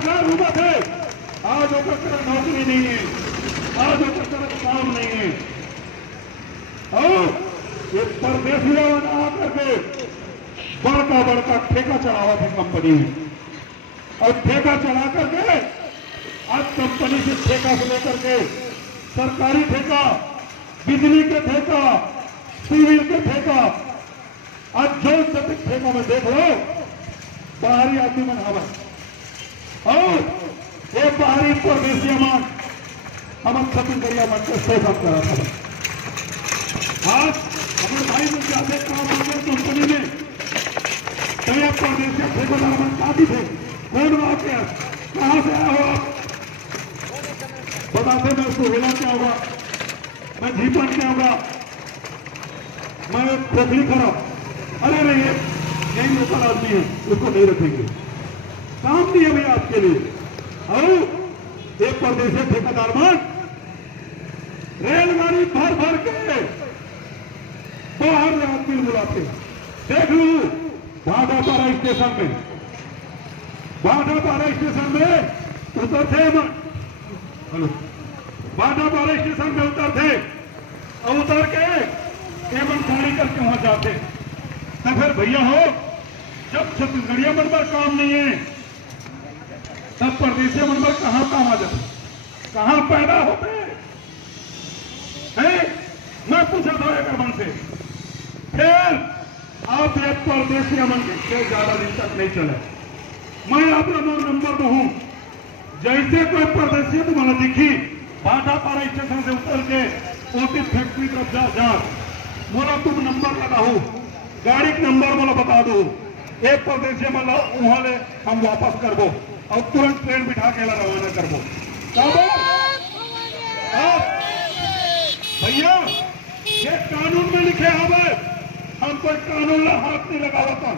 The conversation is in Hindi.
बेरोजगार हुआ थे, आज होकर नौकरी नहीं है, आज होकर काम नहीं है। और ये परदेशियों ने आकर के बड़का बड़का ठेका चढ़ावा था कंपनी में, और ठेका चढ़ा करके आज कंपनी से ठेका से लेकर के सरकारी ठेका, बिजली के ठेका, सिविल के ठेका, आज जो सतत ठेका में देख लो बाहरी आदमी में हवा, और ये बाहरी परदेशी मान हम छत्तीसगढ़िया मन को सेवा करा था। आज हमारे भाई लोग जाते काम कंपनी में, कहीं आप परदेशी ठेकेदार मन काफी थे, कौन वाक्य कहां से आया हो आप बताते, मैं सोहेला क्या होगा, मैं जीपन क्या होगा, मैं खोखली खड़ा, अरे नहीं यही लोकल आदमी है, उसको नहीं रखेंगे, काम नहीं है भैया आपके लिए। और एक परदेशी ठेकेदार मान रेलगाड़ी भर भर के बाहर से आदमी बुलाते, देख लू भाटापारा स्टेशन में, भाटापारा स्टेशन में उतरते, भाटापारा स्टेशन में उतरते और उतर के केवल गाड़ी करके वहां जाते। तो फिर भैया हो, जब छत्तीसगढ़िया मन पर काम नहीं है तब परदेशी मन पर कहां काम आ जाते, कहां पैदा होते हैं? मैं पूछा था एक मन से, फिर आप एक परदेशी मन के ज्यादा दिन तक नहीं चले, मैं अपना नंबर दूं, जैसे कोई परदेशी तुम्हारा दिखी भाटापारा स्टेशन से उतर के ओटी फैक्ट्री तरफ जा बोला तुम नंबर लगाओ, गाड़ी का नंबर बोला बता दो, एक परदेशी बोला वहां ले हम वापस करबो और तुरंत ट्रेन बिठा के रवाना करबो। भैया ये कानून में लिखे हवे, हम कोई कानून हाथ नहीं लगावता,